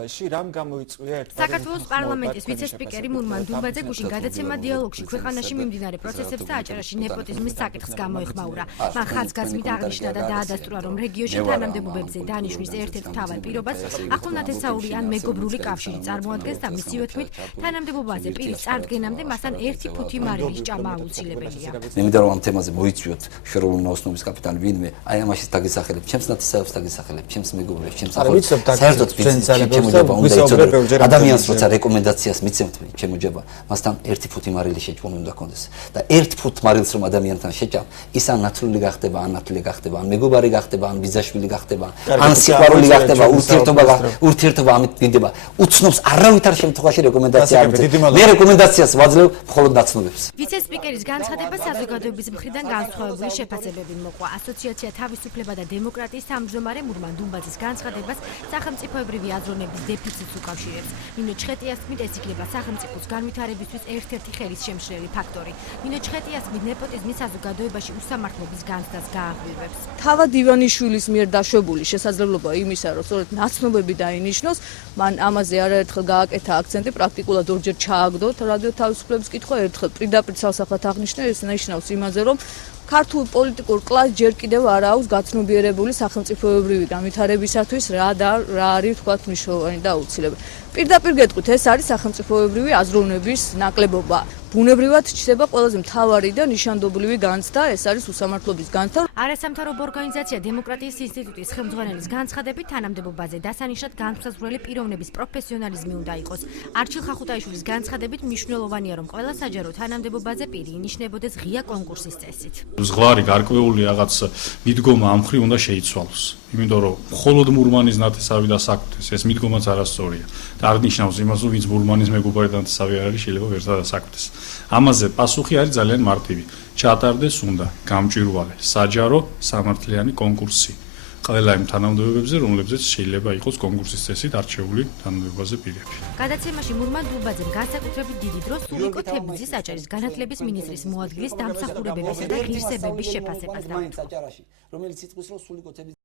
განმავლობაში რამ გამოიწვია ერთგვარი საქართველოს პარლამენტის ვიცე-სპიკერი მურმან დუმბაძე გუშინ გადაცემა დიალოგში ქვეყანაში მიმდინარე პროცესებს და აჭარაში ნეპოტიზმის საკითხს გამოეხმაურა. მან ხაზგასმით აღნიშნა და დაადასტურა, რომ რეგიონში თანამდებობებზე დანიშვნის ერთ-ერთ მთავარ პირობას ახლონათესაური ან მეგობრული კავშირი წარმოადგენს და მისივე თქმით, თანამდებობაზე პირის წარდგენამდე მასთან 1 ფუთი მარილის ჭამა აუცილებელია. იმიტომ რომ ამ თემაზე მოიწვიოთ შორეული ნაოსნობის კაპიტანი ვინმე, აი ამაშიც დაგისახელებ, ჩემს ნათესავებს დაგისახელებ, ჩემს მეგობრებს, ჩემს საერთოდ ჩემოჯება უნდა იცოდე ადამიანს როცა რეკომენდაციას მიცემთ ჩემოჯება მასთან 1 ფუთი მარილი შეჭმული უნდა კონდეს და 1 ფუთ მარილს რომ ადამიანთან შეჭამ ის ან ნათლული გახდება ან ნათლილი გახდება ან მეგობარი გახდება ან ბიძაშვილი გახდება ან სიყვარული გახდება ურთიერთობა ამით დინდება უცნობს არავითარ შემთხვევაში რეკომენდაცია არ მიცემ მე რეკომენდაციას ვაძლევ მხოლოდ ნაცნობებს ვიცე-სპიკერის განცხადება საზოგადოების მხრიდან განსხვავებული შეფასებები მოყვა ასოციაცია თავისუფლება და დემოკრატიის თავმჯდომარე მურმან დუმბაძის განცხადებას სახელმწიფოებრივი აზროვნების დეფიციტს უკავშირებს. ნინო ჩხეტიას თქმით, ეს იქნება სახელმწიფოს განვითარებისთვის ერთ-ერთი ხელის შემშლელი ფაქტორი. ნინო ჩხეტიას თქმით, ნეპოტიზმი საზოგადოებაში უსამართლობის განცდას გააღვივებს. თავად ივანიშვილის მიერ დაშვებული შესაძლებლობა იმისა, რომ სწორედ ნაცნობები დაინიშნოს, მან ამაზე არაერთხელ გააკეთა აქცენტი, პრაქტიკულად ორჯერ ჩააგდო რადიო თავისუფლების კითხვა, ერთხელ პირდაპირ ცალსახად აღნიშნა, ეს ნიშნავს იმაზე, რომ ქართულ პოლიტიკურ კლასს ჯერ კიდევ არ აქვს გაცნობიერებული სახელმწიფოებრივი განვითარებისათვის რა არის თქვათ მნიშვნელოვანი და აუცილებელი. პირდაპირ გეტყვით, ეს არის სახელმწიფოებრივი აზროვნების ნაკლებობა. ბუნებრივად ჩნდება ყველაზე მთავარი და ნიშანდობლივი განცდა, ეს არის უსამართლობის განცდა. არასამთავრობო ორგანიზაცია დემოკრატიის ინსტიტუტის ხელმძღვანელის განცხადებით თანამდებობაზე დასანიშნად განმსაზღვრელი პიროვნების პროფესიონალიზმი უნდა იყოს. არჩილ ხახუტაიშვილის განცხადებით მნიშვნელოვანია, რომ ყველა საჯარო თანამდებობაზე პირი ინიშნებოდეს ღია კონკურსის წესით. ზღვარი გარკვეული რაღაც მიდგომა ამ მხრივ უნდა შეიცვალოს. იმიტომ რომ მხოლოდ მურმანის ნათესავი და საქმის ეს მიდგომაც არასწორია და არ ნიშნავს იმას, რომ ვინც მურმანის მეგობარი და ნათესავი არ არის, შეიძლება ვერთა დასაქმდეს. ამაზე პასუხი არის ძალიან მარტივი. ჩაატარდეს უნდა გამჭვირვალე საჯარო სამართლიანი კონკურსი ყველა იმ თანამდებობებზე, რომლებზეც შეიძლება იყოს კონკურსის წესით არჩეული თანამდებობაზე პირები. გადაცემაში მურმან დუმბაძემ განსაკუთრებით დიდი დრო სულიკო თებრძის აჭარის განათლების მინისტრის მოადგილის დამსახურებებისა და ღირსებების შეფასებას დაუთქვა.